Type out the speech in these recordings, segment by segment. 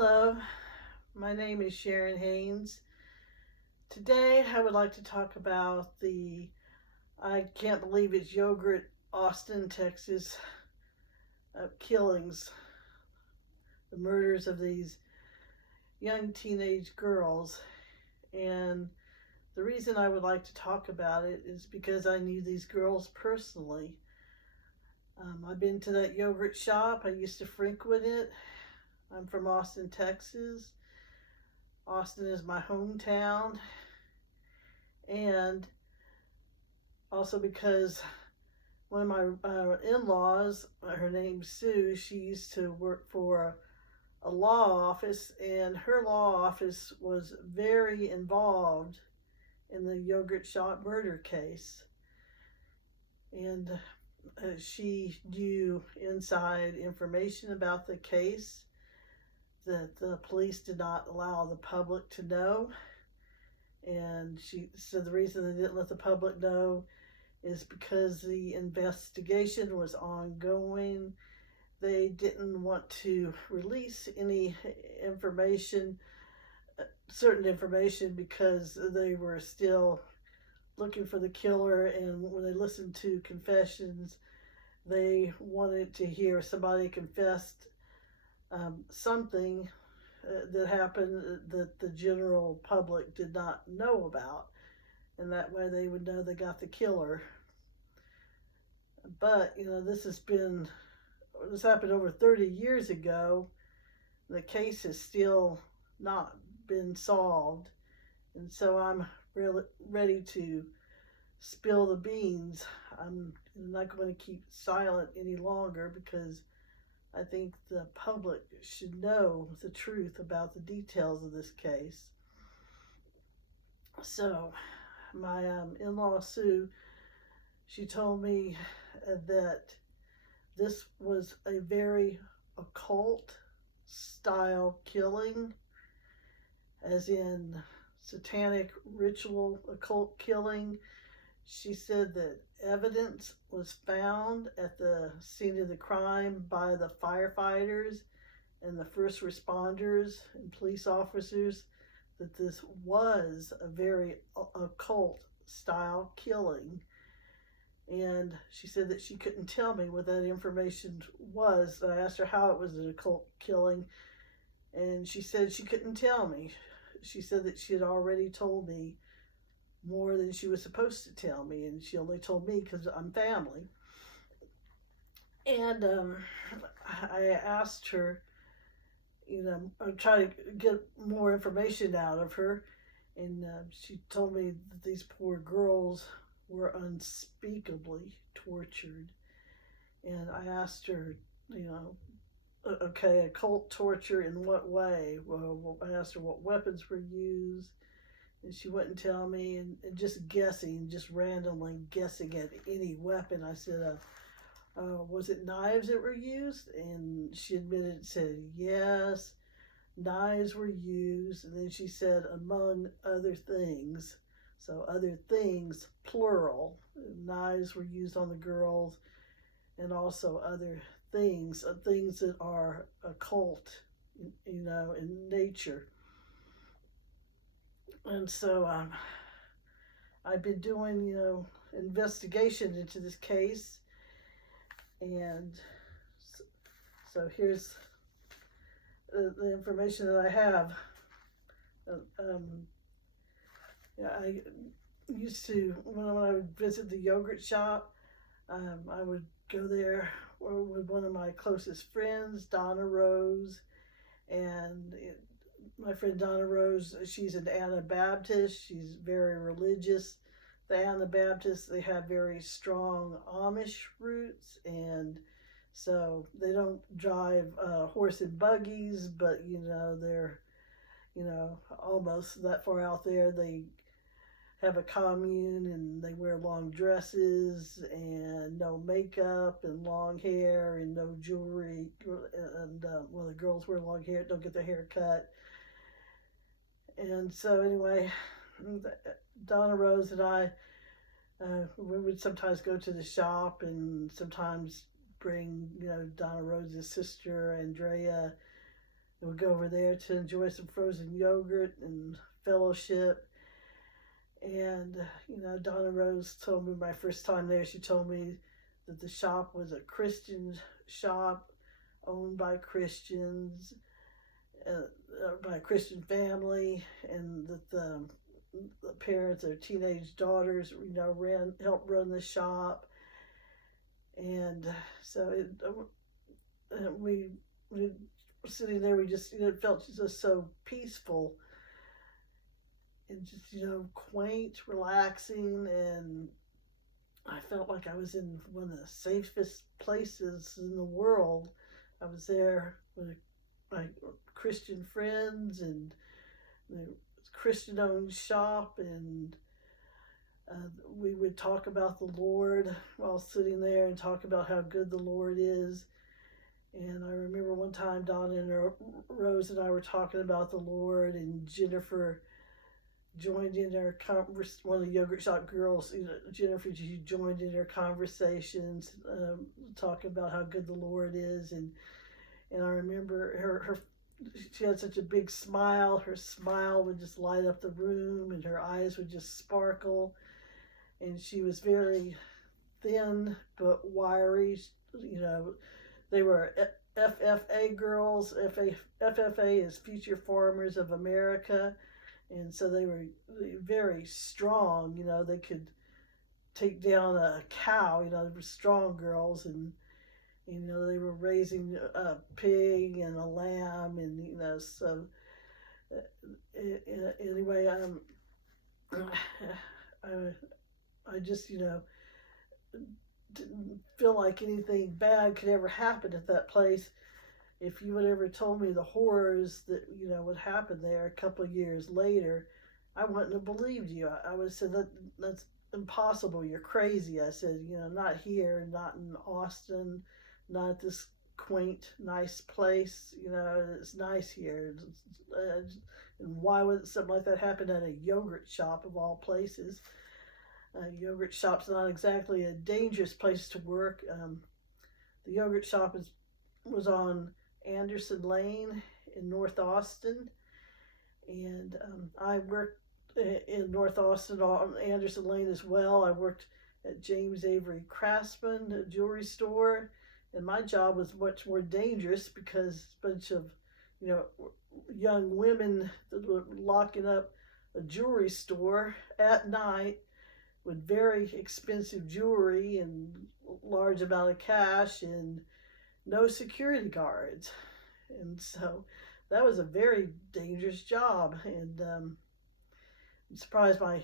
Hello, my name is Sharon Haynes. Today I would like to talk about I can't believe it's yogurt, Austin, Texas killings, the murders of these young teenage girls. And the reason I would like to talk about it is because I knew these girls personally. I've been to that yogurt shop, I used to frequent it. I'm from Austin, Texas. Austin is my hometown, and also because one of my in-laws, her name's Sue, she used to work for a law office, and her law office was very involved in the yogurt shop murder case. And she knew inside information about the case that the police did not allow the public to know. And she said the reason they didn't let the public know is because the investigation was ongoing. They didn't want to release any information, certain information, because they were still looking for the killer. And when they listened to confessions, they wanted to hear somebody confessed something that happened that the general public did not know about, and that way they would know they got the killer. But this happened over 30 years ago. The case has still not been solved, and so I'm really ready to spill the beans. I'm not going to keep silent any longer because I think the public should know the truth about the details of this case. So, my in-law Sue, she told me that this was a very occult style killing, as in satanic ritual occult killing. She said that evidence was found at the scene of the crime by the firefighters and the first responders and police officers that this was a very occult style killing. And she said that she couldn't tell me what that information was. I asked her how it was an occult killing, and she said she couldn't tell me. She said that she had already told me more than she was supposed to tell me, and she only told me because I'm family. And I asked her, I tried to get more information out of her, and she told me that these poor girls were unspeakably tortured. And I asked her, okay, occult torture in what way? Well, I asked her what weapons were used, and she wouldn't tell me, and just guessing, just randomly guessing at any weapon. I said, was it knives that were used? And she admitted, said yes, knives were used. And then she said, among other things. So other things, plural. Knives were used on the girls, and also other things that are occult, in nature. And so I've been doing, investigation into this case. And so here's the information that I have. I used to, when I would visit the yogurt shop, I would go there with one of my closest friends, Donna Rose. And my friend Donna Rose, she's an Anabaptist. She's very religious. The Anabaptists, they have very strong Amish roots, and so they don't drive horse and buggies, but they're almost that far out there. They have a commune, and they wear long dresses and no makeup and long hair and no jewelry. And the girls wear long hair, don't get their hair cut. And so anyway, Donna Rose and I, we would sometimes go to the shop, and sometimes bring, Donna Rose's sister, Andrea, And we'd go over there to enjoy some frozen yogurt and fellowship. And, Donna Rose told me my first time there, she told me that the shop was a Christian shop owned by Christians, by a Christian family, and that the parents, their teenage daughters, helped run the shop. And so we sitting there, we just, it felt just so peaceful and just, quaint, relaxing, and I felt like I was in one of the safest places in the world. I was there with my Christian friends and the Christian-owned shop, and we would talk about the Lord while sitting there and talk about how good the Lord is. And I remember one time Donna and Rose and I were talking about the Lord, and Jennifer joined in our one of the yogurt shop girls, Jennifer, she joined in our conversations, talking about how good the Lord is. And I remember her she had such a big smile. Her smile would just light up the room, and her eyes would just sparkle. And she was very thin but wiry. They were FFA girls. FFA is Future Farmers of America. And so they were very strong. They could take down a cow. They were strong girls. And, they were raising a pig and a lamb. And, so anyway, I just, didn't feel like anything bad could ever happen at that place. If you had ever told me the horrors that, would happen there a couple of years later, I wouldn't have believed you. I would have said, that's impossible. You're crazy. I said, not here, not in Austin, not at this quaint, nice place. It's nice here. And why would something like that happen at a yogurt shop of all places? Yogurt shop's not exactly a dangerous place to work. The yogurt shop was on Anderson Lane in North Austin, and I worked in North Austin on Anderson Lane as well. I worked at James Avery Craftsman, a jewelry store, and my job was much more dangerous because a bunch of young women that were locking up a jewelry store at night with very expensive jewelry and large amount of cash and no security guards. And so that was a very dangerous job. And I'm surprised my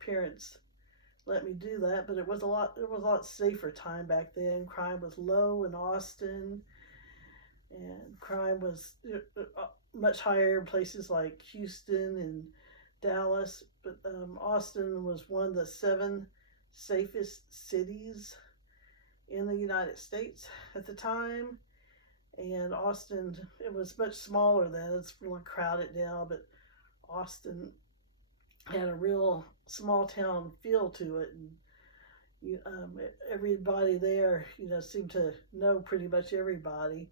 parents let me do that, but it was a lot safer time back then. Crime was low in Austin, and crime was much higher in places like Houston and Dallas, but Austin was one of the 7 safest cities in the United States at the time. And Austin, it was much smaller then. It's really crowded now, but Austin had a real small town feel to it, and everybody there, seemed to know pretty much everybody.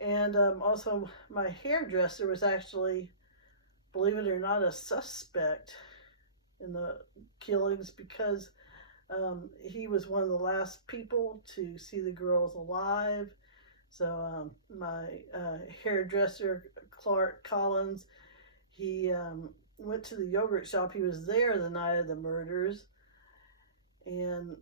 And also, my hairdresser was actually, believe it or not, a suspect in the killings because he was one of the last people to see the girls alive. So my hairdresser, Clark Collins, he went to the yogurt shop. He was there the night of the murders. And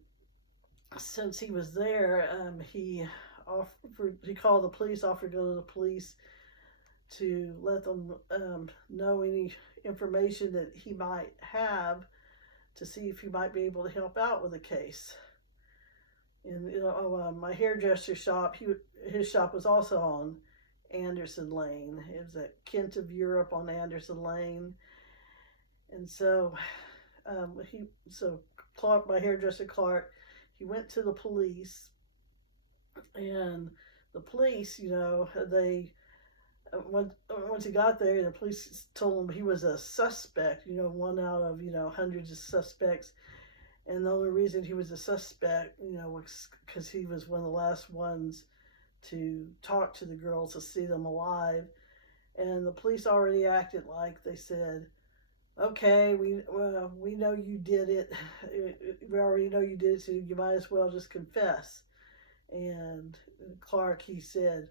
since he was there, he called the police, offered to go to the police to let them know any information that he might have to see if he might be able to help out with the case. And my hairdresser shop, his shop was also on Anderson Lane. It was at Kent of Europe on Anderson Lane. And so Clark, my hairdresser Clark, he went to the police, and the police, they once he got there, the police told him he was a suspect, one out of, hundreds of suspects. And the only reason he was a suspect, was because he was one of the last ones to talk to the girls to see them alive. And the police already acted like they said, okay, we know you did it. We already know you did it, so you might as well just confess. And Clark, he said,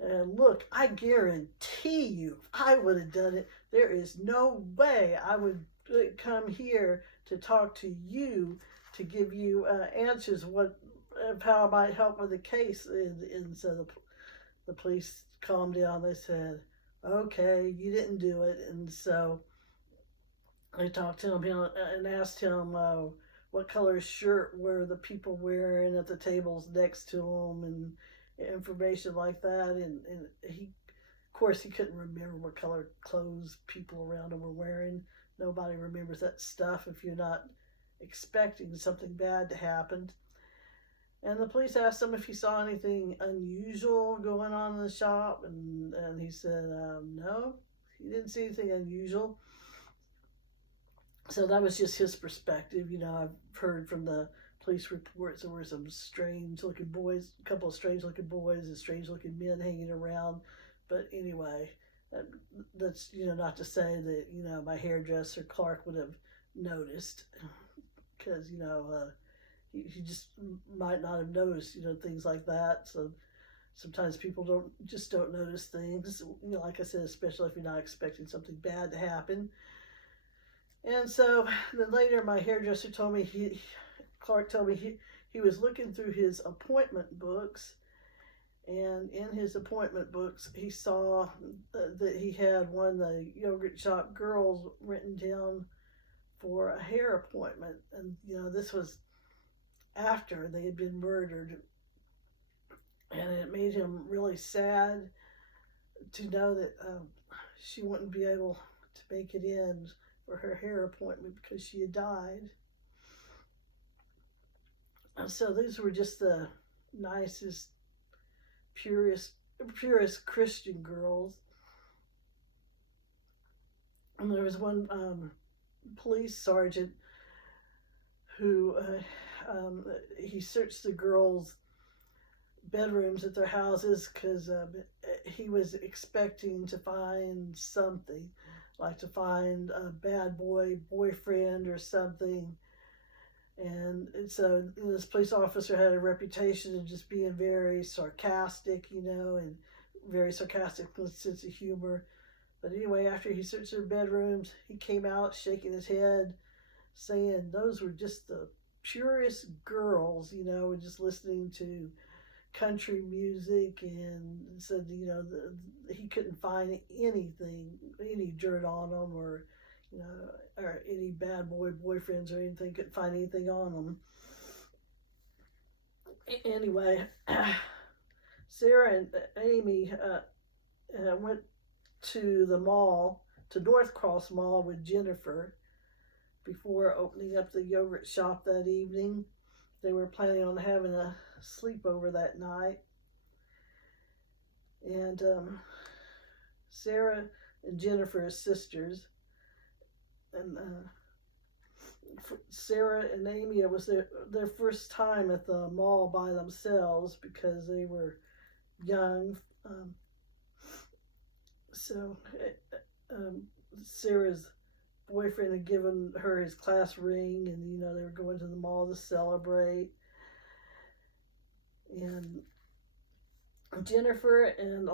and look, I guarantee you, if I would have done it, there is no way I would come here to talk to you to give you answers of how I might help with the case. And so the police calmed down. They said, okay, you didn't do it. And so I talked to him and asked him what color shirt were the people wearing at the tables next to him and information like that. And he, of course, he couldn't remember what color clothes people around him were wearing. Nobody remembers that stuff if you're not expecting something bad to happen. And the police asked him if he saw anything unusual going on in the shop, and he said no, he didn't see anything unusual. So that was just his perspective. I've heard from the police reports there were some strange looking boys, a couple of strange looking boys and strange looking men hanging around. But anyway, that's, not to say that, my hairdresser Clark would have noticed, because, he just might not have noticed, things like that. So sometimes people don't notice things, like I said, especially if you're not expecting something bad to happen. And so then later, my hairdresser told me Clark told me he was looking through his appointment books, and in his appointment books he saw that he had one of the yogurt shop girls written down for a hair appointment. And this was after they had been murdered, and it made him really sad to know that she wouldn't be able to make it in for her hair appointment because she had died. And so these were just the nicest, purest Christian girls. And there was one police sergeant who he searched the girls' bedrooms at their houses because he was expecting to find something, like to find a bad boyfriend or something. And so this police officer had a reputation of just being very sarcastic, and very sarcastic with a sense of humor. But anyway, after he searched their bedrooms, he came out shaking his head, saying those were just the purest girls, and just listening to country music, and said, he couldn't find anything, any dirt on them, or any bad boyfriends or anything, couldn't find anything on them. Anyway, Sarah and Amy went to the mall, to North Cross Mall with Jennifer before opening up the yogurt shop that evening. They were planning on having a sleepover that night. And Sarah and Jennifer are sisters. And Sarah and Amy, it was their first time at the mall by themselves because they were young. So Sarah's boyfriend had given her his class ring, and they were going to the mall to celebrate. And Jennifer and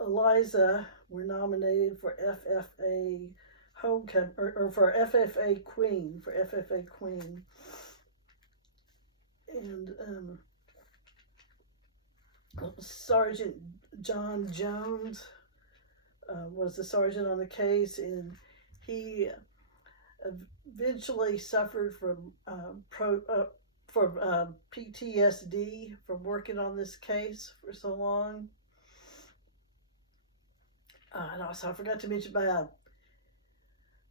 Eliza were nominated for FFA Homecoming, or for FFA Queen, and Sergeant John Jones was the sergeant on the case, and he eventually suffered from PTSD from working on this case for so long. And also, I forgot to mention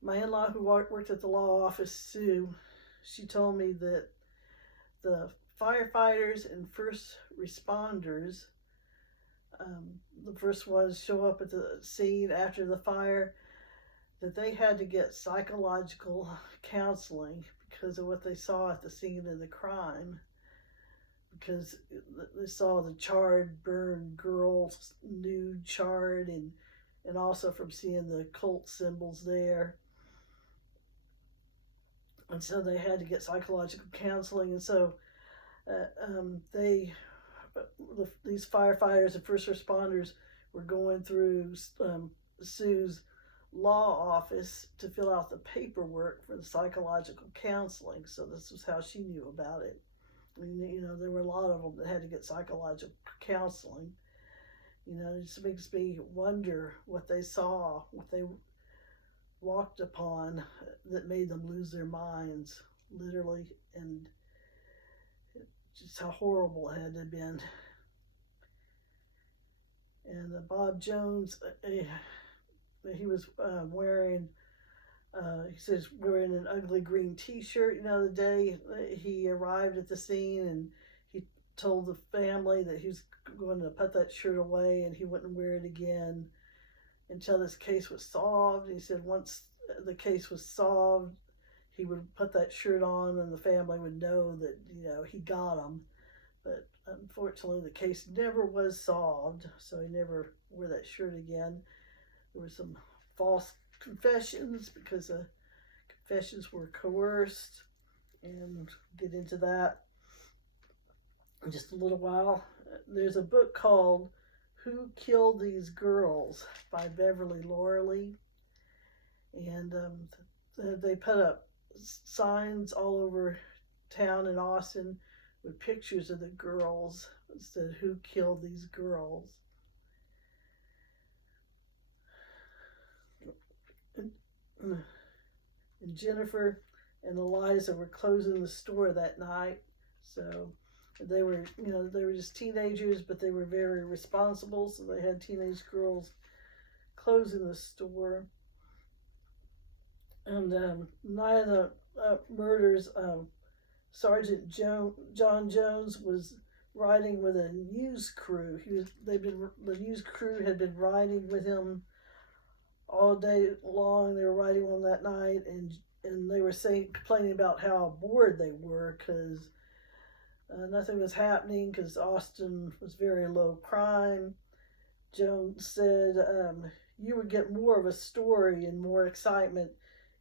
my in-law who worked at the law office, Sue. She told me that the firefighters and first responders, the first ones show up at the scene after the fire, that they had to get psychological counseling because of what they saw at the scene of the crime. because they saw the charred, burned girls, nude, charred, and also from seeing the cult symbols there. And so they had to get psychological counseling. And so they, these firefighters and first responders were going through Sue's law office to fill out the paperwork for the psychological counseling. So this was how she knew about it. I mean, you know, there were a lot of them that had to get psychological counseling. You know, it just makes me wonder what they saw, what they walked upon that made them lose their minds, literally, and just how horrible it had to have been. And Bob Jones, he was wearing, he says, wearing an ugly green t-shirt. You know, the day he arrived at the scene, and he told the family that he was going to put that shirt away and he wouldn't wear it again until this case was solved. He said once the case was solved, he would put that shirt on and the family would know that, you know, he got him. But unfortunately, the case never was solved, so he never wore that shirt again. There were some false confessions because the confessions were coerced, and we'll get into that in just a little while. There's a book called Who Killed These Girls by Beverly Loreley, and they put up signs all over town in Austin with pictures of the girls. It said, "Who killed these girls?" And Jennifer and Eliza were closing the store that night, so they were, you know, they were just teenagers, but they were very responsible. So they had teenage girls closing the store. And night of the murders, Sergeant John Jones was riding with a news crew. The news crew had been riding with him all day long. They were riding on that night, and they were complaining about how bored they were because nothing was happening because Austin was very low crime. Jones said, "You would get more of a story and more excitement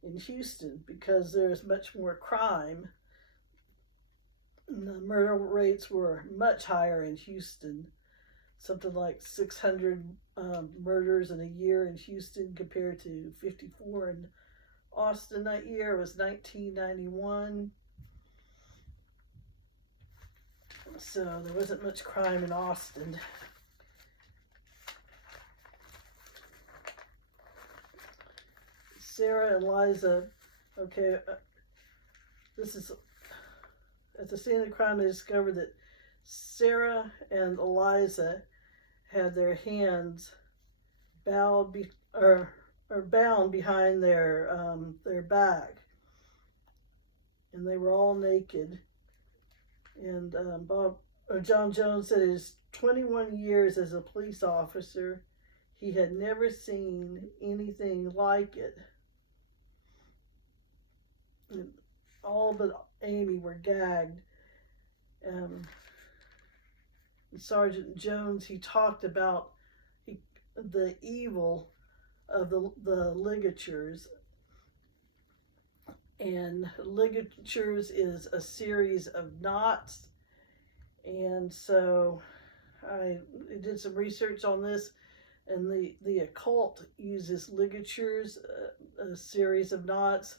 in Houston because there's much more crime." And the murder rates were much higher in Houston, something like 600 murders in a year in Houston compared to 54 in Austin that year. It was 1991. So there wasn't much crime in Austin. Sarah and Liza, okay, this is, at the scene of the crime, they discovered that Sarah and Eliza had their hands bound behind their back, and they were all naked. And John Jones said his 21 years as a police officer, he had never seen anything like it. And all but Amy were gagged. And Sergeant Jones, he talked about the evil of the ligatures. And ligatures is a series of knots. And so I did some research on this, and the occult uses ligatures, a series of knots.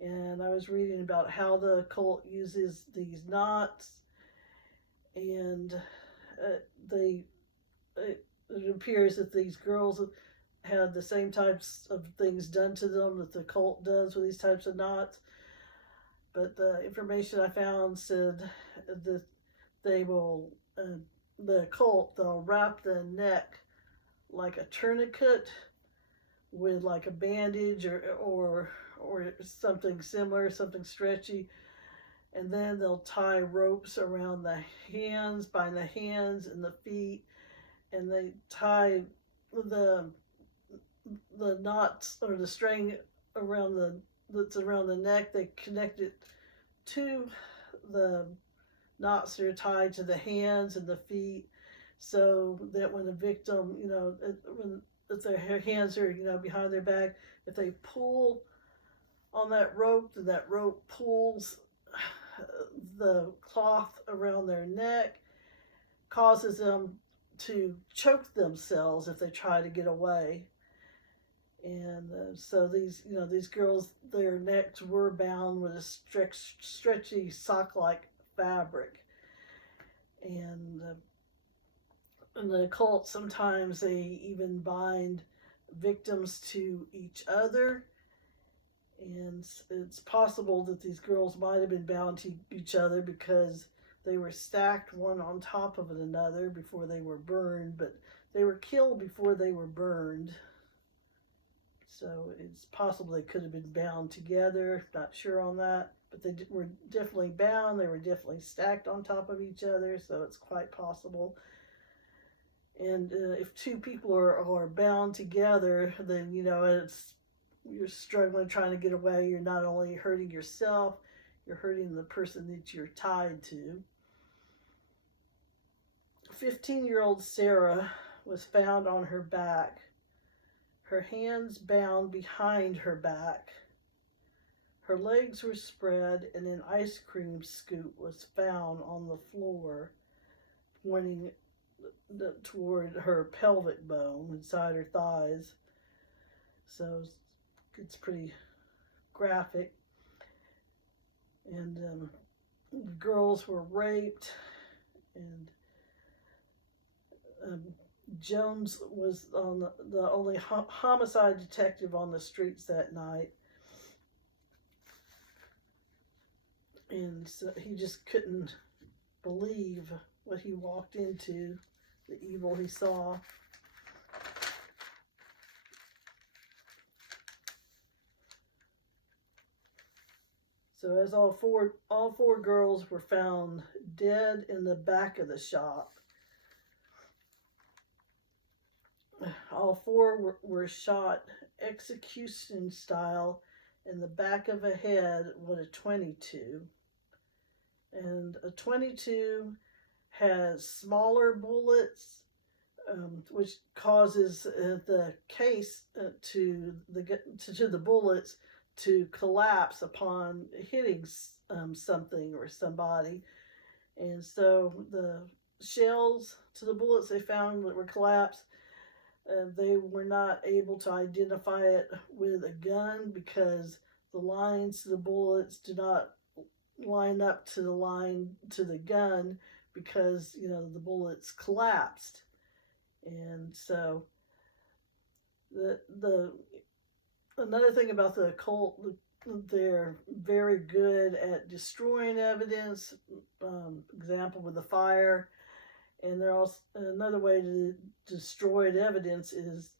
And I was reading about how the occult uses these knots, and it appears that these girls had the same types of things done to them that the occult does with these types of knots. But the information I found said that they will, the occult, they'll wrap the neck like a tourniquet with like a bandage or something similar, something stretchy, and then they'll tie ropes around the hands, bind the hands and the feet, and they tie the knots or the string that's around the neck. They connect it to the knots that are tied to the hands and the feet, so that when the victim, if their hands are, behind their back, if they pull on that rope, then that rope pulls the cloth around their neck, causes them to choke themselves if they try to get away. And so these girls, their necks were bound with a stretchy sock-like fabric. And in the occult, sometimes they even bind victims to each other. And it's possible that these girls might have been bound to each other because they were stacked one on top of another before they were burned, but they were killed before they were burned. So it's possible they could have been bound together. Not sure on that, but they were definitely bound. They were definitely stacked on top of each other, so it's quite possible. And if two people are bound together, then you're struggling trying to get away. You're not only hurting yourself, you're hurting the person that you're tied to. 15-year-old Sarah was found on her back, her hands bound behind her back. Her legs were spread, and an ice cream scoop was found on the floor, pointing toward her pelvic bone inside her thighs. So it's pretty graphic. And the girls were raped, and Jones was the only homicide detective on the streets that night. And so he just couldn't believe what he walked into, the evil he saw. So as all four girls were found dead in the back of the shop. All four were shot execution style in the back of a head with a .22. And a .22 has smaller bullets, which causes the case to the bullets to collapse upon hitting something or somebody. And so the shells to the bullets they found that were collapsed, they were not able to identify it with a gun because the lines to the bullets do not line up to the line to the gun because the bullets collapsed. And so the another thing about the occult, they're very good at destroying evidence. Example with the fire. And they're also, another way to destroy evidence is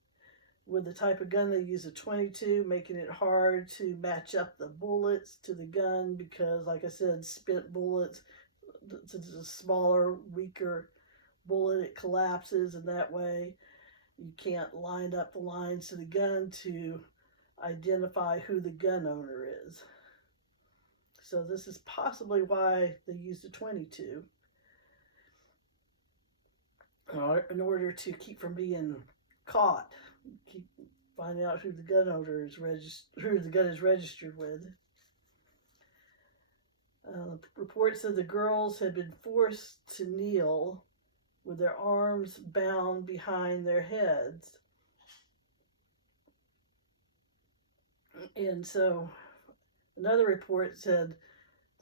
with the type of gun they use, a .22, making it hard to match up the bullets to the gun because, like I said, spent bullets, since it's a smaller, weaker bullet, it collapses, and that way you can't line up the lines to the gun to identify who the gun owner is. So this is possibly why they used a .22. In order to keep from being caught, keep finding out who the gun owner is who the gun is registered with. Reports said the girls had been forced to kneel with their arms bound behind their heads. And so another report said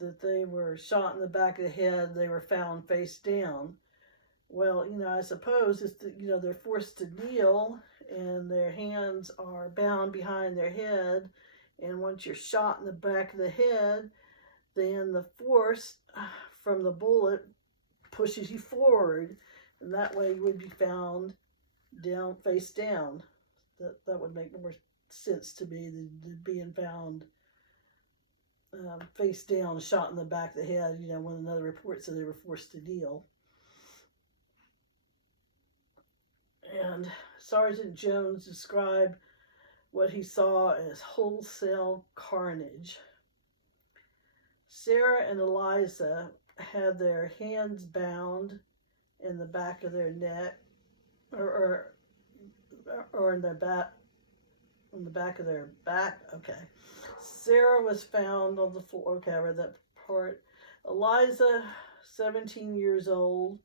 that they were shot in the back of the head. They were found face down. Well, I suppose it's they're forced to kneel and their hands are bound behind their head. And once you're shot in the back of the head, then the force from the bullet pushes you forward. And that way you would be found down, face down. That would make more sense to me than being found face down, shot in the back of the head, when another report said they were forced to kneel. And Sergeant Jones described what he saw as wholesale carnage. Sarah and Eliza had their hands bound in the back of their neck, or in their back, in the back of their back. Okay. Sarah was found on the floor. Okay, I read that part. Eliza, 17 years old,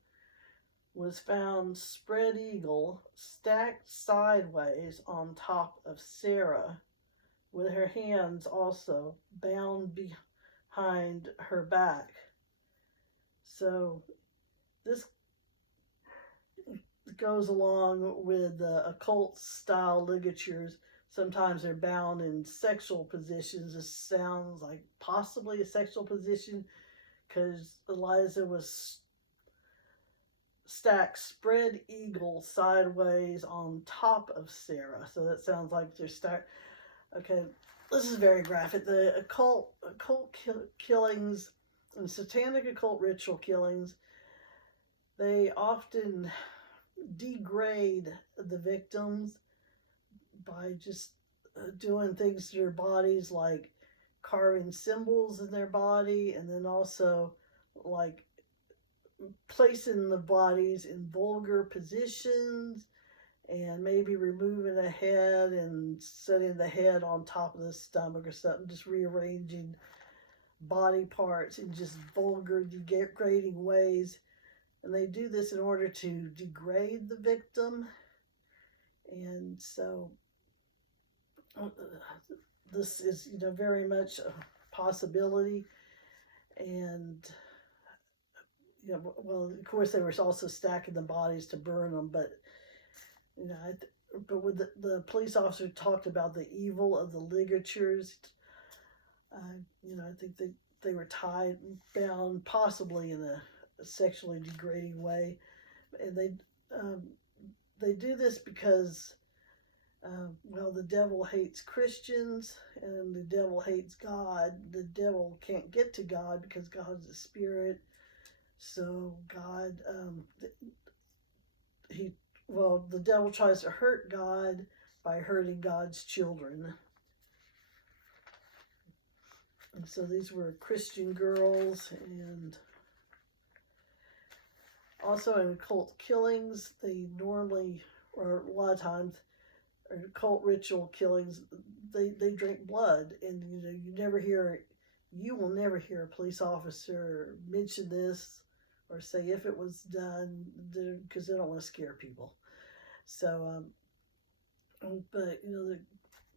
was found spread eagle, stacked sideways on top of Sarah, with her hands also bound behind her back. So this goes along with the occult style ligatures. Sometimes they're bound in sexual positions. This sounds like possibly a sexual position because Eliza was stacked spread eagle sideways on top of Sarah. So that sounds like they're stacked. Okay, this is very graphic. The occult killings and satanic occult ritual killings, they often degrade the victims by just doing things to their bodies, like carving symbols in their body, and then also like placing the bodies in vulgar positions, and maybe removing a head and setting the head on top of the stomach or something, just rearranging body parts in just vulgar, degrading ways. And they do this in order to degrade the victim. And so this is, very much a possibility. And, well, of course, they were also stacking the bodies to burn them, but, but with the police officer talked about the evil of the ligatures. I think they were tied, bound, possibly in a sexually degrading way, and they do this because, well, the devil hates Christians and the devil hates God. The devil can't get to God because God's a spirit. So God, the devil tries to hurt God by hurting God's children. And so these were Christian girls. And also in occult killings, they normally, or a lot of times, or occult ritual killings, they drink blood. And you will never hear a police officer mention this or say if it was done, because they don't want to scare people. So, but the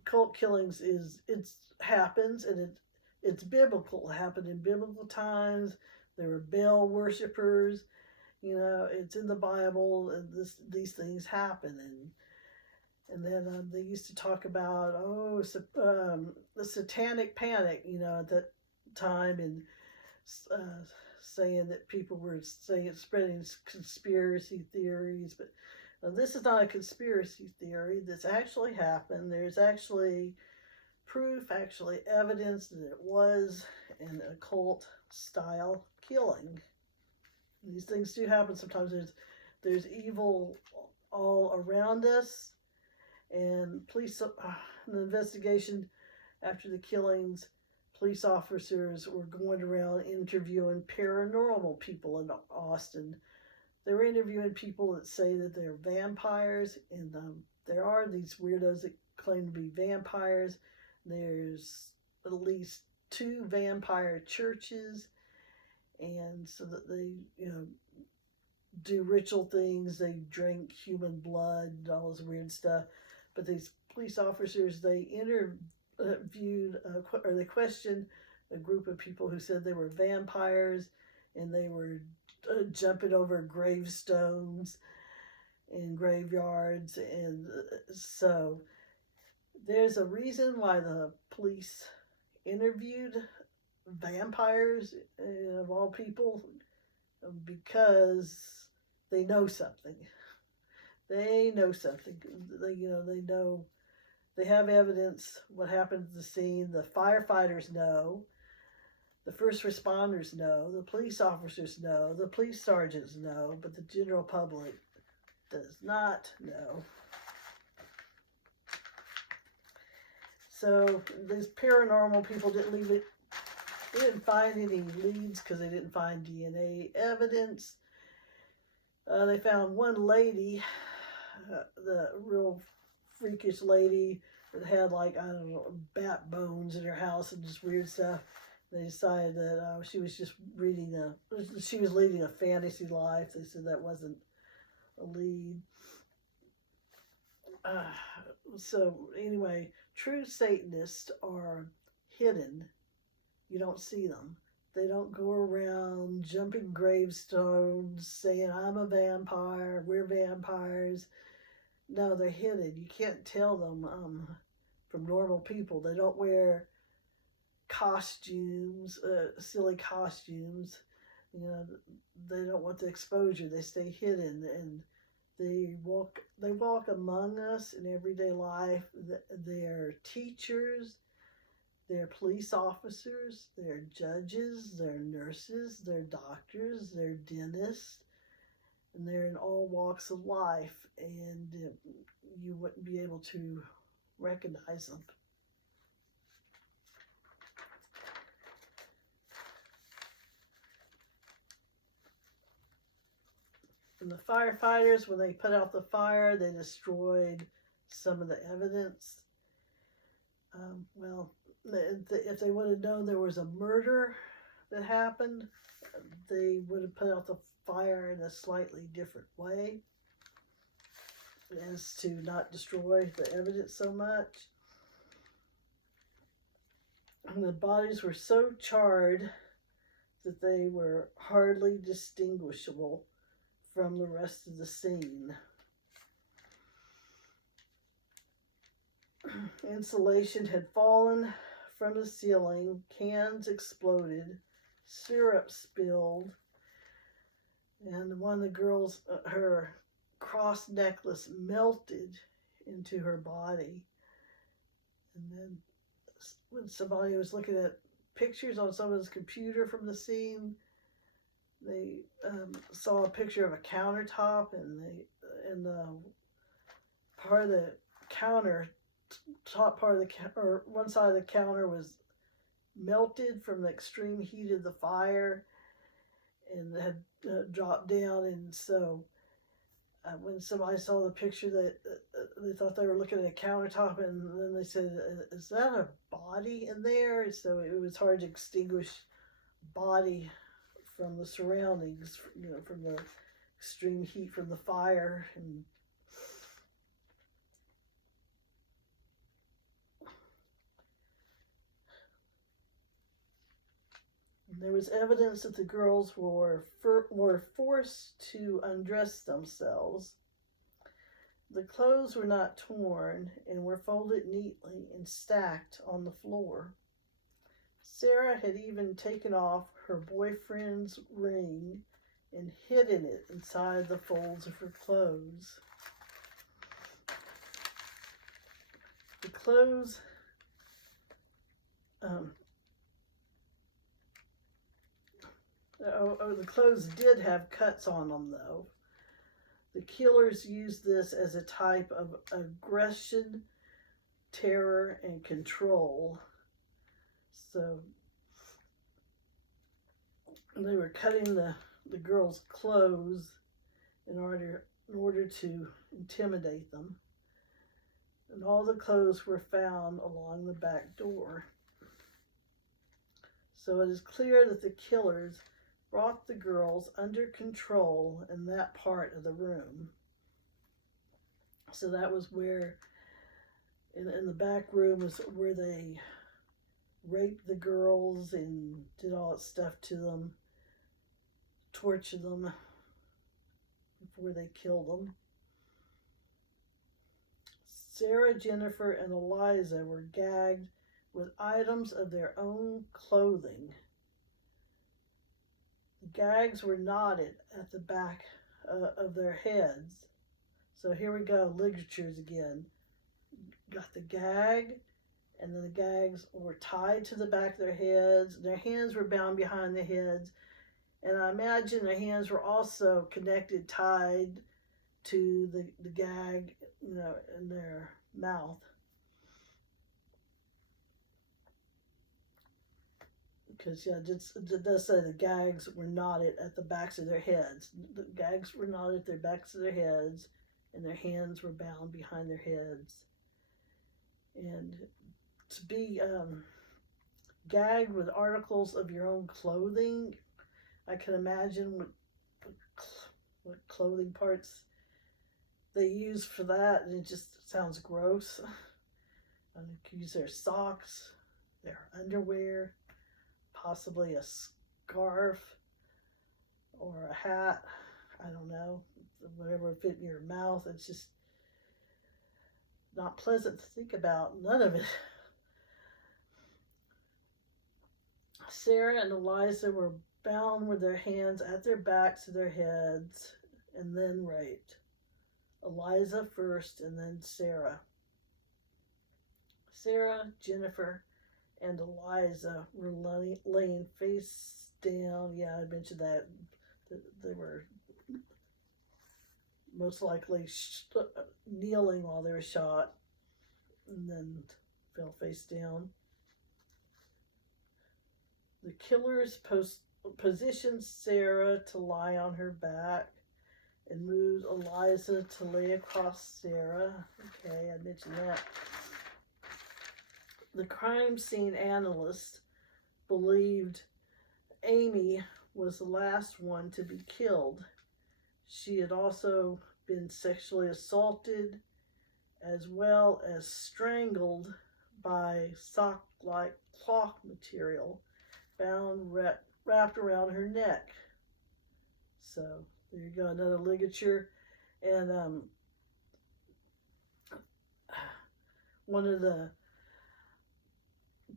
cult killings it happens, and it's biblical. It happened in biblical times. There were Baal worshipers. It's in the Bible, and these things happen. And then they used to talk about the Satanic panic, at that time, and saying that people were spreading conspiracy theories. But this is not a conspiracy theory. This actually happened. There's actually proof, actually evidence that it was an occult style killing. These things do happen sometimes. There's evil all around us, and police, the investigation after the killings, police officers were going around interviewing paranormal people in Austin. They were interviewing people that say that they're vampires, and there are these weirdos that claim to be vampires. There's at least 2 vampire churches, and so that they, do ritual things. They drink human blood and all this weird stuff. But these police officers, they interviewed, or they questioned a group of people who said they were vampires, and they were jumping over gravestones in graveyards. And so there's a reason why the police interviewed vampires, of all people, because they know something. They know something. They know. They have evidence what happened at the scene. The firefighters know. The first responders know. The police officers know. The police sergeants know. But the general public does not know. So these paranormal people didn't leave it They didn't find any leads because they didn't find DNA evidence. They found one lady, the real freakish lady that had like, I don't know, bat bones in her house and just weird stuff. They decided that she was just she was leading a fantasy life. They said that wasn't a lead. So anyway, true Satanists are hidden. You don't see them. They don't go around jumping gravestones saying, I'm a vampire, we're vampires. No, they're hidden. You can't tell them from normal people. They don't wear costumes, silly costumes. You know, they don't want the exposure. They stay hidden, and they walk among us in everyday life. They're teachers, they're police officers, they're judges, they're nurses, they're doctors, they're dentists, and they're in all walks of life, and you wouldn't be able to recognize them. And the firefighters, when they put out the fire, they destroyed some of the evidence. Well, if they would have known there was a murder that happened, they would have put out the fire in a slightly different way as to not destroy the evidence so much. And the bodies were so charred that they were hardly distinguishable from the rest of the scene. Insulation had fallen from the ceiling, cans exploded, syrup spilled, and one of the girls, her cross necklace melted into her body. And then when somebody was looking at pictures on someone's computer from the scene, they saw a picture of a countertop, and the part of the counter, top part of the or one side of the counter was melted from the extreme heat of the fire, and had dropped down. And so when somebody saw the picture, that they thought they were looking at a countertop, and then they said, "Is that a body in there?" So it was hard to extinguish body from the surroundings, you know, from the extreme heat from the fire. And there was evidence that the girls were forced to undress themselves. The clothes were not torn and were folded neatly and stacked on the floor. Sarah had even taken off her boyfriend's ring and hidden it inside the folds of her clothes. The clothes the clothes did have cuts on them, though. The killers used this as a type of aggression, terror, and control. So they were cutting the girls' clothes in order to intimidate them. And all the clothes were found along the back door. So it is clear that the killers brought the girls under control in that part of the room. So that was where, in the back room, was where they raped the girls and did all that stuff to them, tortured them before they killed them. Sarah, Jennifer, and Eliza were gagged with items of their own clothing. The gags were knotted at the back of their heads. So here we go, ligatures again. Got the gag, and then the gags were tied to the back of their heads. Their hands were bound behind their heads. And I imagine their hands were also connected, tied to the gag, you know, in their mouth. because it does say the gags were knotted at the backs of their heads. The gags were knotted at their backs of their heads, and their hands were bound behind their heads. And to be gagged with articles of your own clothing, I can imagine what clothing parts they use for that, and it just sounds gross. And they could use their socks, their underwear, possibly a scarf or a hat. I don't know, whatever would fit in your mouth. It's just not pleasant to think about. None of it. Sarah and Eliza were bound with their hands at their backs of their heads and then raped. Eliza first and then Sarah. Sarah, Jennifer, and Eliza were laying face down. Yeah, I mentioned that. They were most likely kneeling while they were shot and then fell face down. The killers positioned Sarah to lie on her back and moved Eliza to lay across Sarah. Okay, I mentioned that. The crime scene analyst believed Amy was the last one to be killed. She had also been sexually assaulted as well as strangled by sock-like cloth material wrapped around her neck. So there you go, another ligature. And one of the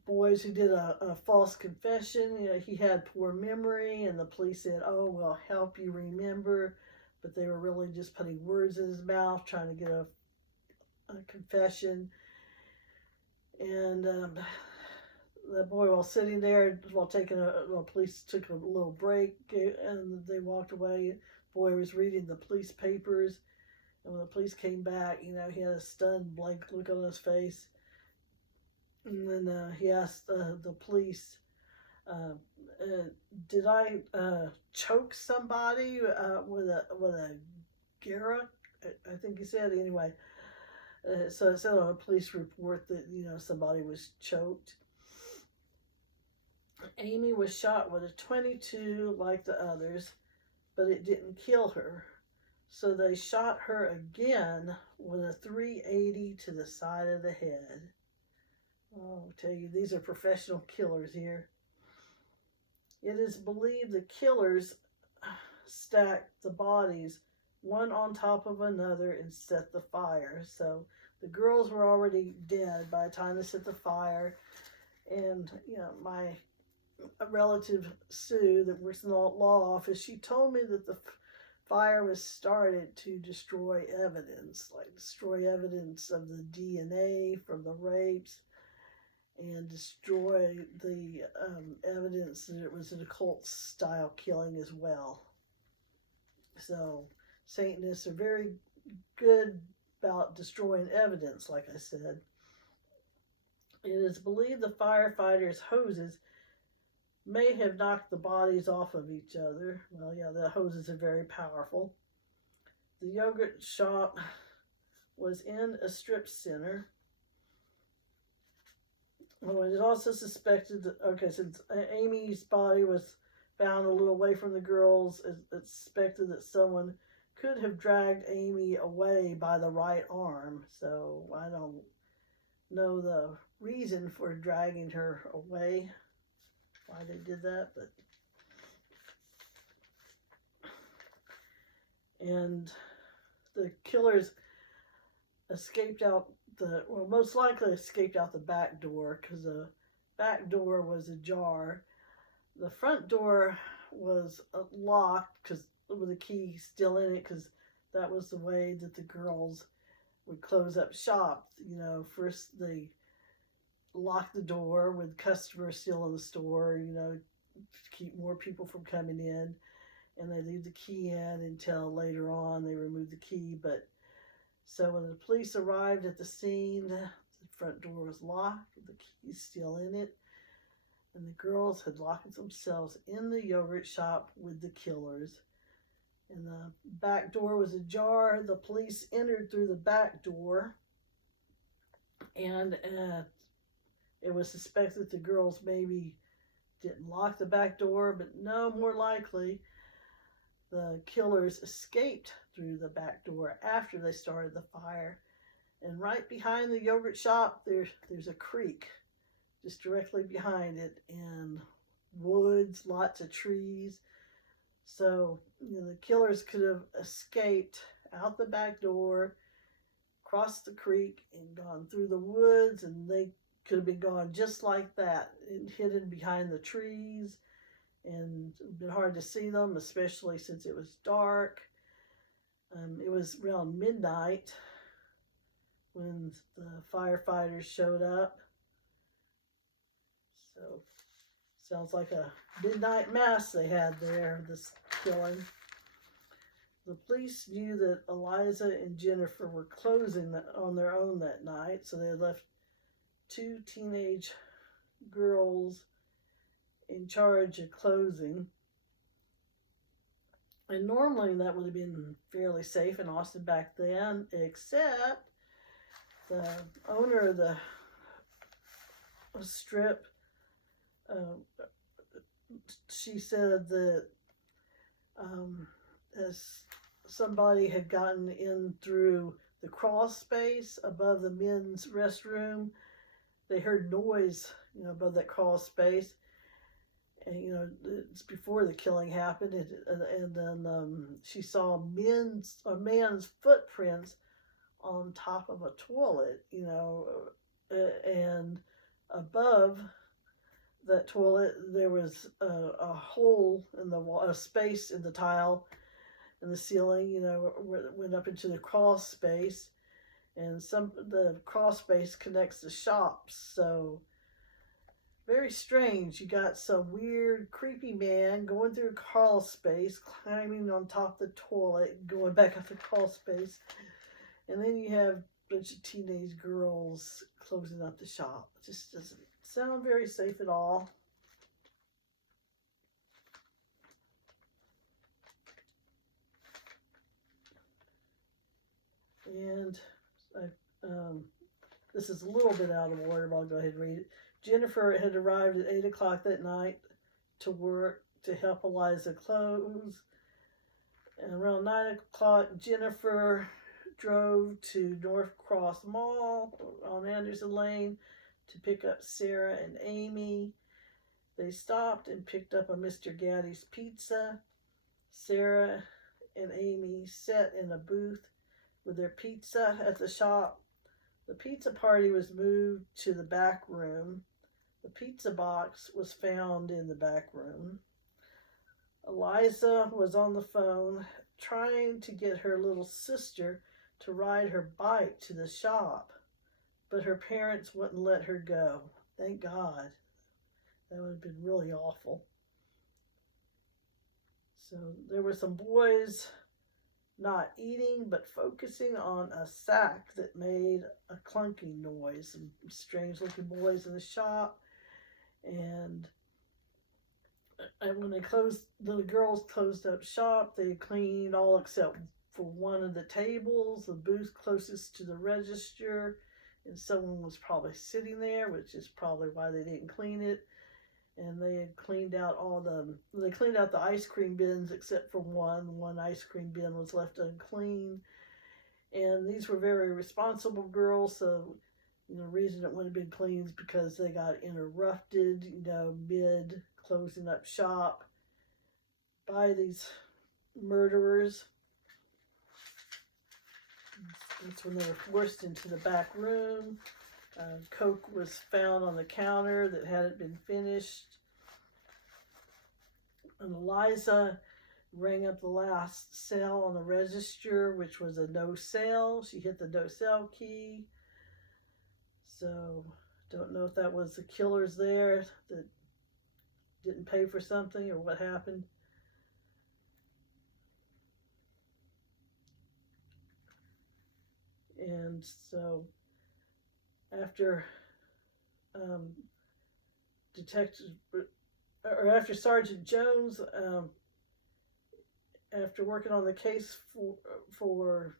boys who did a false confession, he had poor memory, and the police said, "Oh, we'll help you remember," but they were really just putting words in his mouth, trying to get a confession. And the boy, while sitting there, police took a little break, and they walked away. The boy was reading the police papers, and when the police came back, he had a stunned, blank look on his face. And then he asked the police, "Did I choke somebody with a Gara?" I think he said. Anyway, so it said on a police report that somebody was choked. Amy was shot with a .22 like the others, but it didn't kill her. So they shot her again with a .380 to the side of the head. Oh, I'll tell you, these are professional killers here. It is believed the killers stacked the bodies one on top of another and set the fire. So the girls were already dead by the time they set the fire. And, my relative Sue that works in the law office, she told me that the fire was started to destroy evidence of the DNA from the rapes, and destroy the evidence that it was an occult style killing as well. So Satanists are very good about destroying evidence, like I said. It is believed the firefighters' hoses may have knocked the bodies off of each other. Well, yeah, the hoses are very powerful. The yogurt shop was in a strip center. Well, it is also suspected that, since Amy's body was found a little away from the girls, it's suspected that someone could have dragged Amy away by the right arm. So I don't know the reason for dragging her away, why they did that, but. And the killers most likely escaped out the back door, because the back door was ajar. The front door was locked with the key still in it, because that was the way that the girls would close up shop. First they lock the door with customers still in the store, to keep more people from coming in, and they leave the key in until later on they remove the key. But so when the police arrived at the scene, the front door was locked, the key's still in it. and the girls had locked themselves in the yogurt shop with the killers. And the back door was ajar. The police entered through the back door, and it was suspected the girls maybe didn't lock the back door, but no, more likely the killers escaped through the back door after they started the fire. And right behind the yogurt shop, there's a creek just directly behind it, and woods, lots of trees. So, the killers could have escaped out the back door, crossed the creek, and gone through the woods, and they could have been gone just like that, hidden behind the trees, and it would have been hard to see them, especially since it was dark. It was around midnight when the firefighters showed up. So, sounds like a midnight mass they had there, this killing. The police knew that Eliza and Jennifer were closing on their own that night, so they had left 2 teenage girls in charge of closing. And normally that would have been fairly safe in Austin back then, except the owner of the strip, she said that as somebody had gotten in through the crawl space above the men's restroom, they heard noise, above that crawl space. And, it's before the killing happened. And then she saw man's footprints on top of a toilet, and above that toilet there was a hole in a space in the tile in the ceiling, where it went up into the crawl space, and the crawl space connects the shops. So very strange. You got some weird, creepy man going through a crawl space, climbing on top of the toilet, going back up the crawl space, and then you have a bunch of teenage girls closing up the shop. It just doesn't sound very safe at all. And this is a little bit out of order, but I'll go ahead and read it. Jennifer had arrived at 8 o'clock that night to work to help Eliza close. And around 9 o'clock, Jennifer drove to North Cross Mall on Anderson Lane to pick up Sarah and Amy. They stopped and picked up a Mr. Gaddy's pizza. Sarah and Amy sat in a booth with their pizza at the shop. The pizza party was moved to the back room. The pizza box was found in the back room. Eliza was on the phone trying to get her little sister to ride her bike to the shop, but her parents wouldn't let her go. Thank God. That would have been really awful. So there were some boys not eating, but focusing on a sack that made a clunking noise. Some strange looking boys in the shop. And when the girls closed up shop, they cleaned all except for one of the tables, the booth closest to the register, and someone was probably sitting there, which is probably why they didn't clean it. And they had cleaned out the ice cream bins except for one. One ice cream bin was left unclean. And these were very responsible girls, so the reason it wouldn't have been clean is because they got interrupted, mid closing up shop by these murderers. That's when they were forced into the back room. Coke was found on the counter that hadn't been finished. And Eliza rang up the last sale on the register, which was a no sale. She hit the no sale key. So, don't know if that was the killers there that didn't pay for something or what happened. And so, after Detective, or after Sergeant Jones, after working on the case for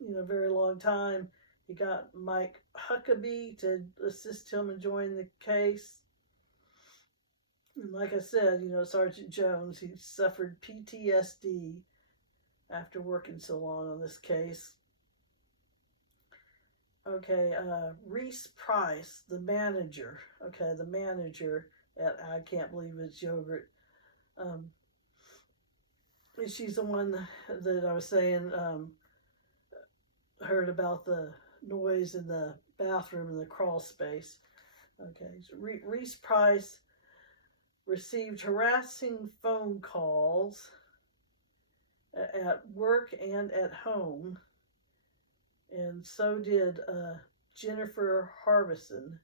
a very long time, he got Mike Huckabee to assist him in joining the case. And like I said, Sergeant Jones, he suffered PTSD after working so long on this case. Okay, Reese Price, the manager. Okay, the manager at I Can't Believe It's Yogurt. She's the one that I was saying heard about the noise in the bathroom in the crawl space. Okay, so Reese Price received harassing phone calls at work and at home, and so did Jennifer Harbison,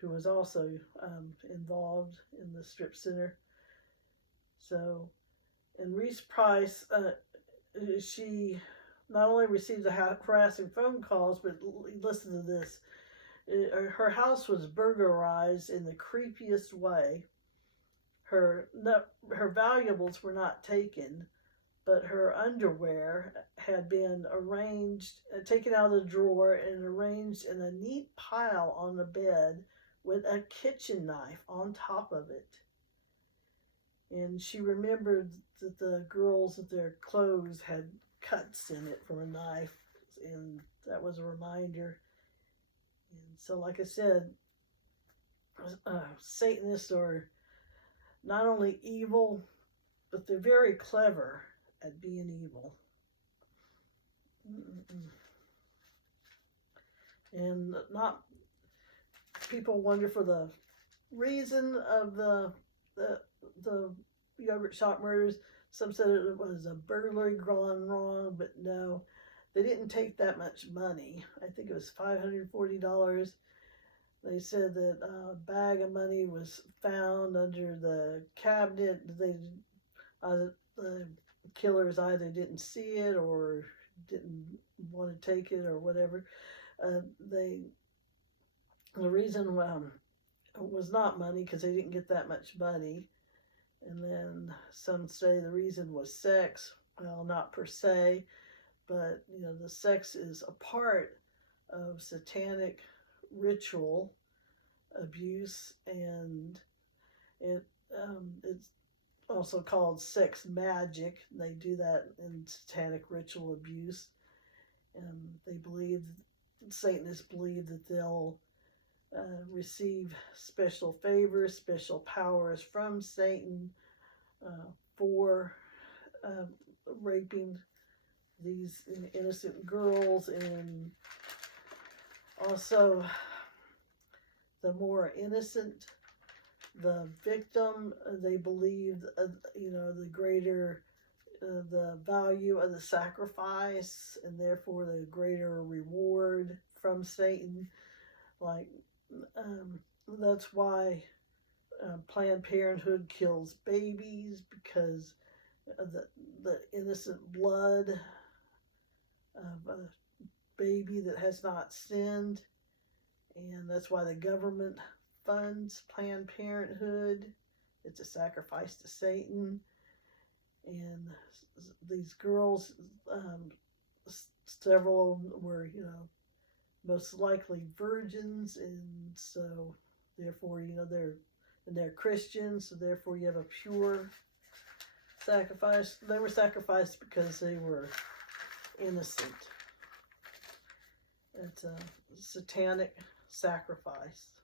who was also involved in the strip center. So, and Reese Price, she not only received the harassing phone calls, but listen to this. Her house was burglarized in the creepiest way. Her valuables were not taken, but her underwear had been taken out of the drawer and arranged in a neat pile on the bed with a kitchen knife on top of it. And she remembered that the girls, their clothes had cuts in it from a knife, and that was a reminder. And so, like I said, Satanists are not only evil, but they're very clever at being evil. And not people wonder for the reason of the yogurt shop murders. Some said it was a burglary gone wrong, but no, they didn't take that much money. I think it was $540. They said that a bag of money was found under the cabinet. The killers either didn't see it or didn't want to take it or whatever. The reason was not money, because they didn't get that much money. And then some say the reason was sex. Well, not per se, but the sex is a part of satanic ritual abuse, and it's also called sex magic. They do that in satanic ritual abuse, and Satanists believe that they'll receive special favors, special powers from Satan for raping these innocent girls. And also, the more innocent the victim, they believe, the greater the value of the sacrifice, and therefore the greater reward from Satan. Like, that's why Planned Parenthood kills babies, because of the innocent blood of a baby that has not sinned. And that's why the government funds Planned Parenthood. It's a sacrifice to Satan. And these girls, several of them were, most likely virgins, and so therefore, they're Christians, so therefore you have a pure sacrifice. They were sacrificed because they were innocent. It's a satanic sacrifice.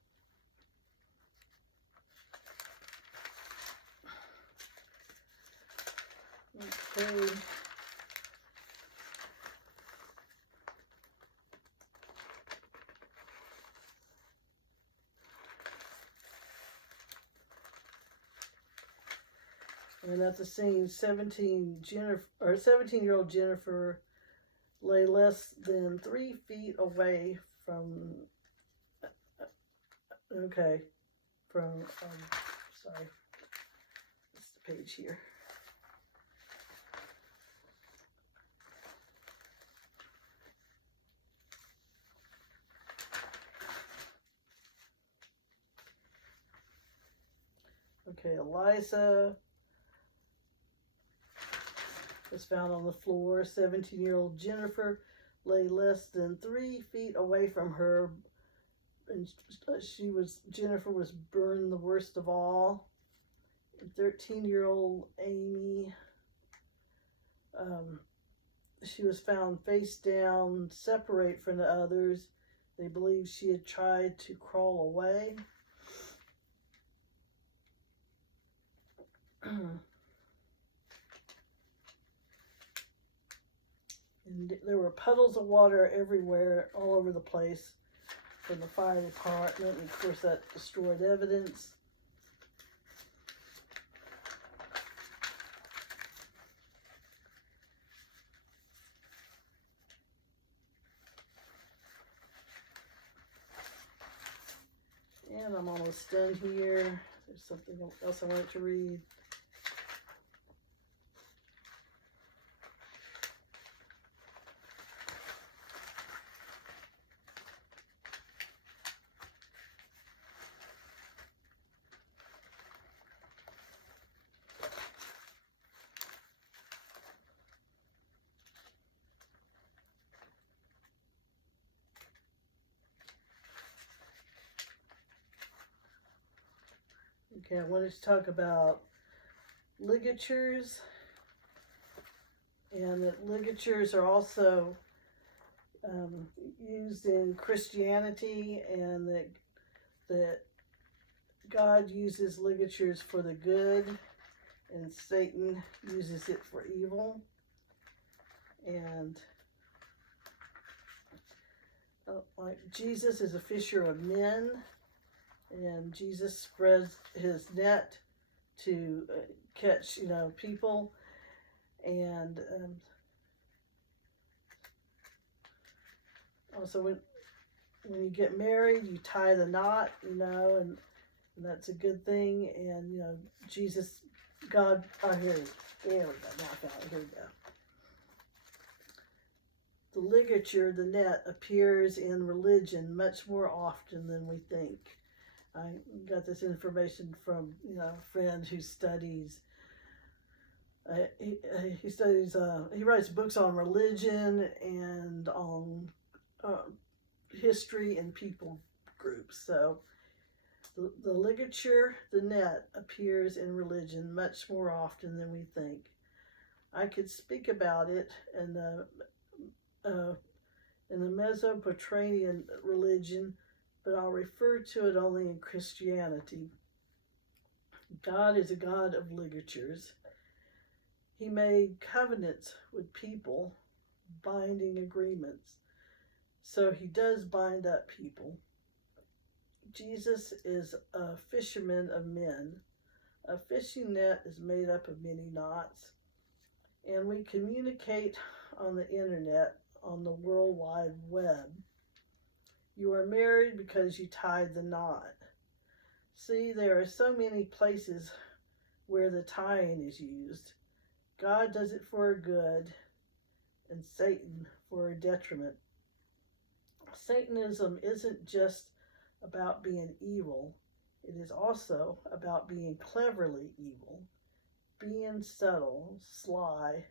Okay. And at the scene, 17-year-old Jennifer lay less than 3 feet away from. Sorry, it's the page here. Okay, Eliza was found on the floor. 17-year-old Jennifer lay less than 3 feet away from her, and Jennifer was burned the worst of all. 13-year-old Amy, she was found face down, separate from the others. They believe she had tried to crawl away. And there were puddles of water everywhere, all over the place, from the fire department, and of course that destroyed evidence. And I'm almost done here. There's something else I wanted to read. Okay, I wanted to talk about ligatures, and that ligatures are also used in Christianity, and that God uses ligatures for the good, and Satan uses it for evil. And like Jesus is a fisher of men, and Jesus spreads his net to catch, people. And also when you get married, you tie the knot, and that's a good thing. And Jesus, God, there we go. Now I found it. Here we go. The ligature, the net, appears in religion much more often than we think. I got this information from a friend who studies. He writes books on religion and on history and people groups. So the ligature, the net, appears in religion much more often than we think. I could speak about it in the Mesopotamian religion, but I'll refer to it only in Christianity. God is a God of ligatures. He made covenants with people, binding agreements. So he does bind up people. Jesus is a fisherman of men. A fishing net is made up of many knots, and we communicate on the internet, on the World Wide Web. You are married because you tied the knot. See, there are so many places where the tying is used. God does it for a good, and Satan for a detriment. Satanism isn't just about being evil. It is also about being cleverly evil, being subtle, sly.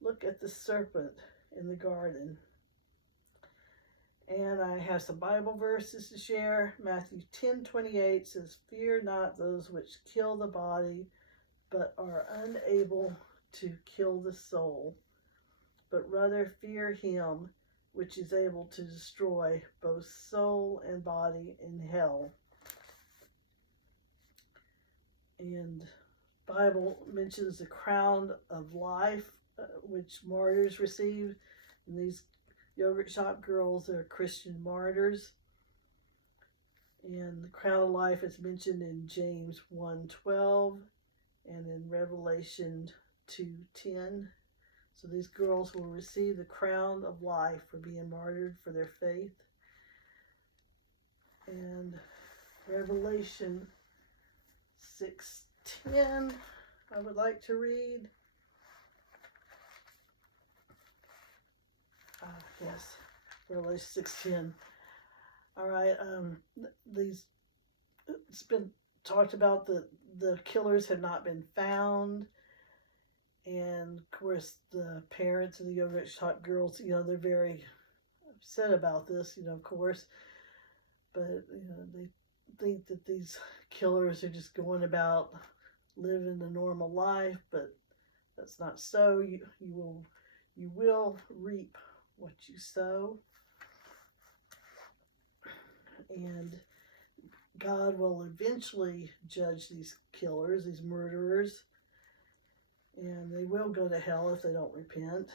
Look at the serpent in the garden. And I have some Bible verses to share. Matthew 10:28 says, "Fear not those which kill the body, but are unable to kill the soul, but rather fear him which is able to destroy both soul and body in hell." And Bible mentions the crown of life, which martyrs received. And these yogurt shop girls are Christian martyrs. And the crown of life is mentioned in James 1:12 and in Revelation 2:10. So these girls will receive the crown of life for being martyred for their faith. And Revelation 6:10, I would like to read. Yes, Revelation 6:10. All right, it's been talked about the killers had not been found. And of course, the parents of the yogurt shop girls, they're very upset about this, of course. But, they think that these killers are just going about living a normal life, but that's not so. You will reap what you sow. And God will eventually judge these killers, these murderers, and they will go to hell if they don't repent.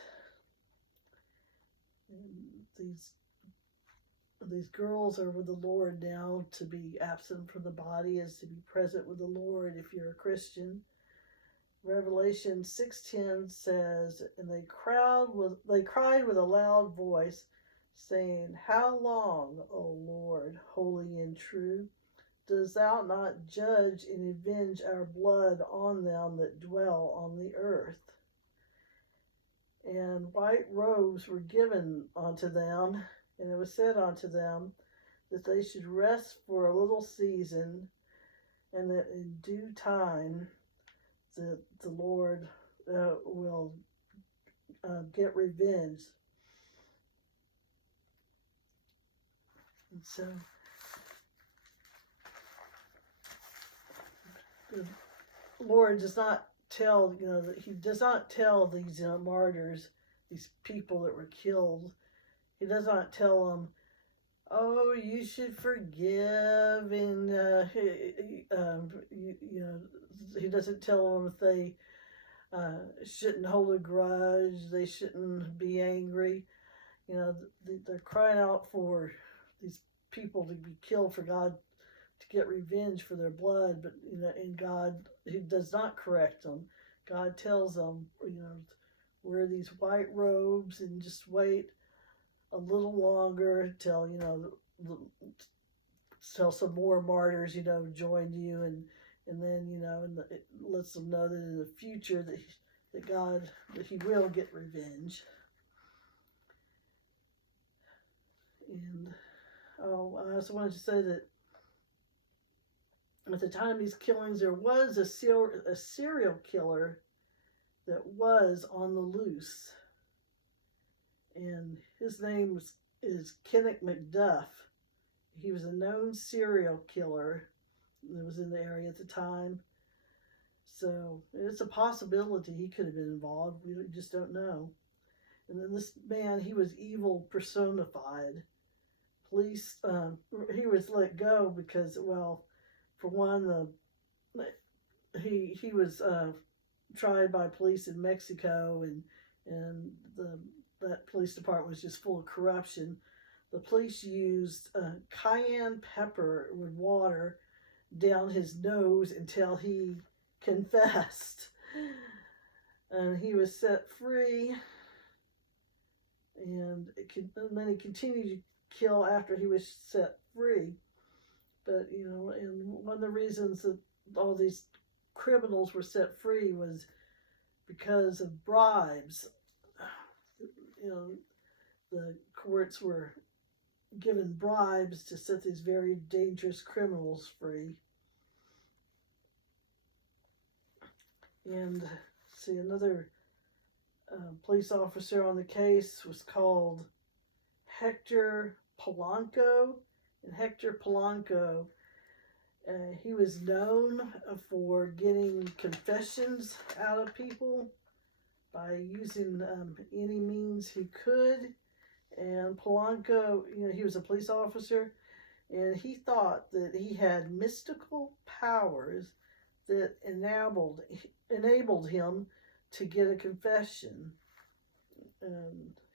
And these girls are with the Lord now. To be absent from the body is to be present with the Lord if you're a Christian. Revelation 6:10 says, and they cried with a loud voice, saying, How long, O Lord, holy and true, dost thou not judge and avenge our blood on them that dwell on the earth? And white robes were given unto them, and it was said unto them that they should rest for a little season, and that in due time the Lord will get revenge. And so the Lord does not tell, that he does not tell these martyrs, these people that were killed, he does not tell them, oh, you should forgive, and he doesn't tell them if they shouldn't hold a grudge, they shouldn't be angry. They're crying out for these people to be killed, for God to get revenge for their blood, but and God, he does not correct them. God tells them, wear these white robes and just wait a little longer till till some more martyrs join you, and then and it lets them know that in the future that he will get revenge. And I also wanted to say that at the time of these killings, there was a serial killer that was on the loose. And his name is Kenneth McDuff. He was a known serial killer that was in the area at the time. So it's a possibility he could have been involved. We just don't know. And then this man, he was evil personified. Police, he was let go because, well, for one, he was tried by police in Mexico, and that police department was just full of corruption. The police used cayenne pepper with water down his nose until he confessed, and he was set free. And then he continued to kill after he was set free. But, and one of the reasons that all these criminals were set free was because of bribes. The courts were given bribes to set these very dangerous criminals free. And see, another police officer on the case was called Hector Polanco. And Hector Polanco, he was known for getting confessions out of people by using any means he could. And Polanco, he was a police officer, and he thought that he had mystical powers that enabled him to get a confession.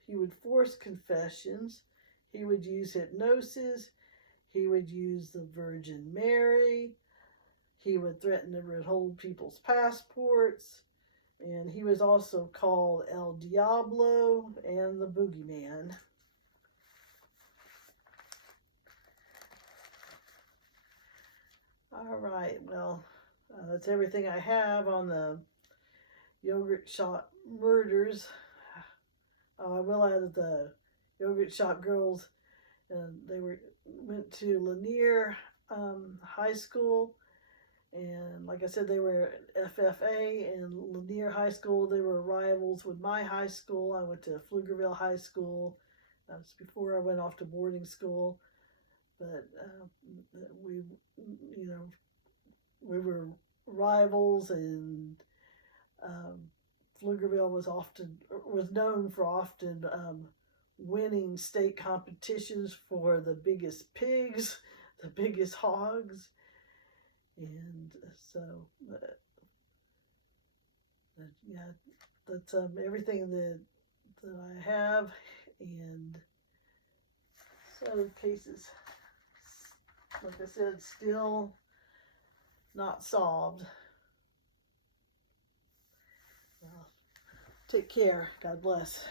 He would force confessions. He would use hypnosis. He would use the Virgin Mary. He would threaten to withhold people's passports. And he was also called El Diablo and the Boogeyman. All right, well, that's everything I have on the yogurt shop murders. I will add that the yogurt shop girls, they went to Lanier High School, And like I said, they were at FFA and Lanier High School. They were rivals with my high school. I went to Pflugerville High School. That was before I went off to boarding school. But we, you know, we were rivals, and Pflugerville was known for often winning state competitions for the biggest pigs, the biggest hogs, and so yeah, that's everything that I have, and so cases, like I said, still not solved. Well, take care. God bless.